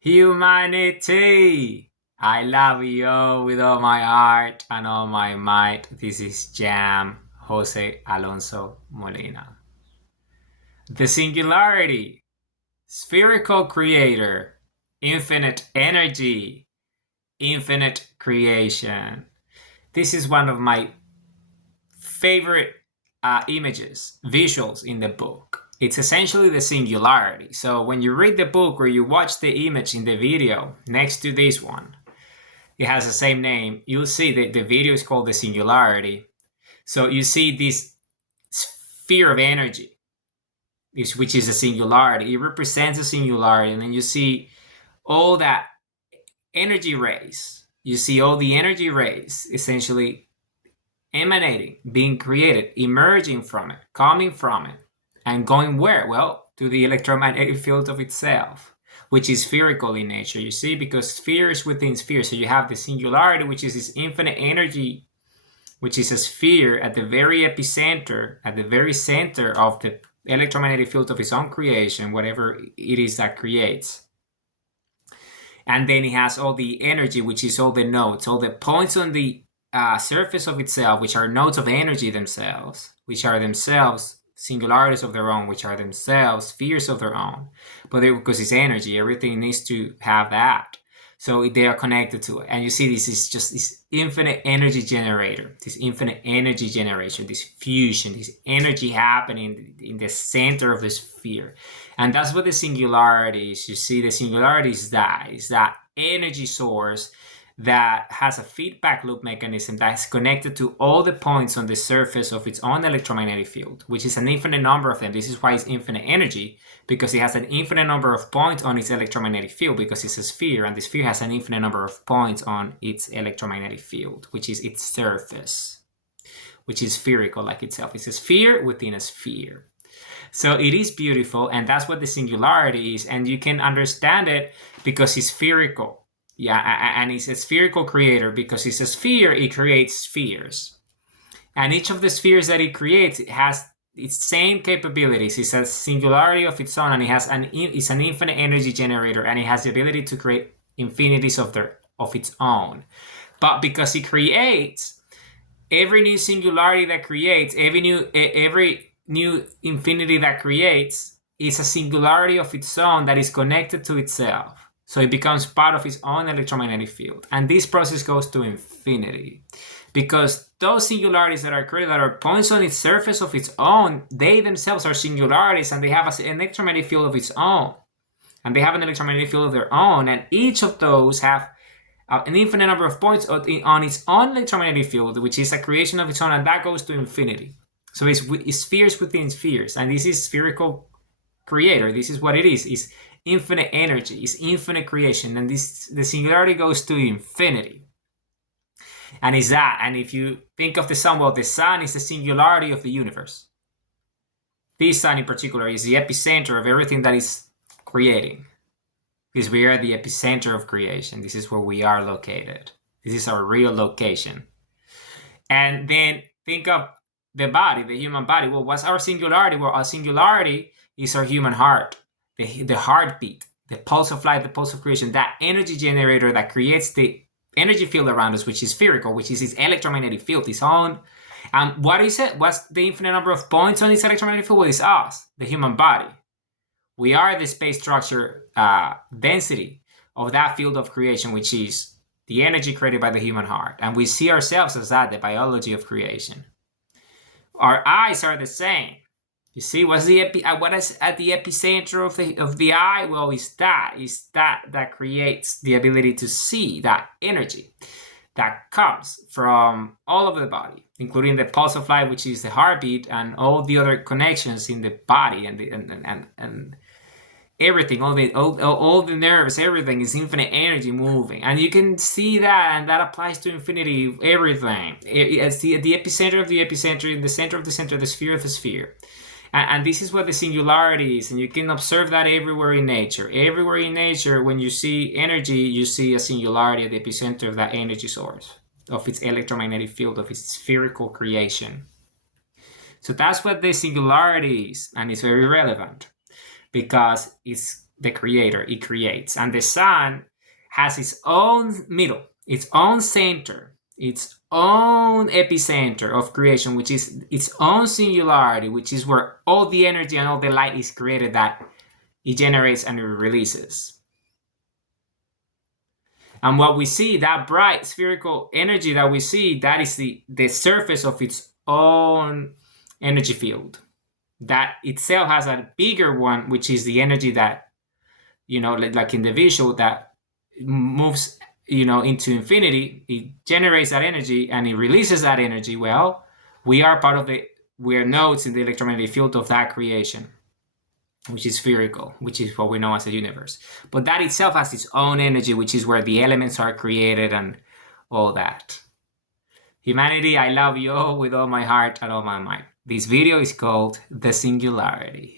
Humanity! I love you all with all my heart and all my might. This is Jam Jose Alonso Molina. The Singularity, Spherical Creator, Infinite Energy, Infinite Creation. This is one of my favorite images, visuals in the book. It's essentially the singularity. So when you read the book or you watch the image in the video next to this one, it has the same name. You'll see that the video is called the singularity. So you see this sphere of energy, which is a singularity. It represents a singularity, and then you see all that energy rays. You see all the energy rays essentially emanating, being created, emerging from it, coming from it, and going where? Well, to the electromagnetic field of itself, which is spherical in nature, you see, because spheres within spheres. So you have the singularity, which is this infinite energy, which is a sphere at the very epicenter, at the very center of the electromagnetic field of its own creation, whatever it is that creates. And then it has all the energy, which is all the nodes, all the points on the surface of itself, which are nodes of energy themselves, which are themselves singularities of their own, which are themselves spheres of their own. But because it's energy, everything needs to have that. So they are connected to it. And you see, this is just this infinite energy generator, this infinite energy generation, this fusion, this energy happening in the center of the sphere. And that's what the singularity is. You see, the singularity is that energy source that has a feedback loop mechanism that's connected to all the points on the surface of its own electromagnetic field, which is an infinite number of them. This is why it's infinite energy, because it has an infinite number of points on its electromagnetic field, because it's a sphere, and the sphere has an infinite number of points on its electromagnetic field, which is its surface, which is spherical like itself. It's a sphere within a sphere. So it is beautiful, and that's what the singularity is, and you can understand it because it's spherical. Yeah, and it's a spherical creator because it's a sphere, it creates spheres. And each of the spheres that it creates, it has its same capabilities. It's a singularity of its own, and it's an infinite energy generator, and it has the ability to create infinities of its own. But because it creates, every new singularity that creates, every new infinity that creates is a singularity of its own that is connected to itself. So it becomes part of its own electromagnetic field. And this process goes to infinity. Because those singularities that are created, that are points on its surface of its own, they themselves are singularities, and they have an electromagnetic field of its own. And they have an electromagnetic field of their own. And each of those have an infinite number of points on its own electromagnetic field, which is a creation of its own, and that goes to infinity. So it's spheres within spheres. And this is spherical creator. This is what it is. It's infinite energy, is infinite creation, and the singularity goes to infinity. And is that, and if you think of the sun, well, the sun is the singularity of the universe. This sun in particular is the epicenter of everything that is creating, because we are the epicenter of creation. This is where we are located. This is our real location. And then think of the body, the human body. Well, what's our singularity? Well, our singularity is our human heart. The heartbeat, the pulse of life, the pulse of creation, that energy generator that creates the energy field around us, which is spherical, which is its electromagnetic field, its own. And what is it? What's the infinite number of points on its electromagnetic field? Well, it's us, the human body. We are the space structure density of that field of creation, which is the energy created by the human heart. And we see ourselves as that, the biology of creation. Our eyes are the same. You see, what is at the epicenter of the eye? Well, it's that creates the ability to see, that energy that comes from all over the body, including the pulse of life, which is the heartbeat, and all the other connections in the body, and everything, all the nerves, everything is infinite energy moving, and you can see that, and that applies to infinity. Everything, it's the epicenter of the epicenter, in the center of the center, the sphere of the sphere. And this is what the singularity is, and you can observe that everywhere in nature. Everywhere in nature, when you see energy, you see a singularity at the epicenter of that energy source, of its electromagnetic field, of its spherical creation. So that's what the singularity is, and it's very relevant because it's the creator, it creates. And the sun has its own middle, its own center, its own epicenter of creation, which is its own singularity, which is where all the energy and all the light is created that it generates and it releases. And what we see, that bright spherical energy that we see, that is the surface of its own energy field. That itself has a bigger one, which is the energy that, like in the visual, that moves, into infinity. It generates that energy and it releases that energy. Well, we are part of it. We are nodes in the electromagnetic field of that creation, which is spherical, which is what we know as a universe. But that itself has its own energy, which is where the elements are created and all that. Humanity, I love you all with all my heart and all my mind. This video is called The Singularity.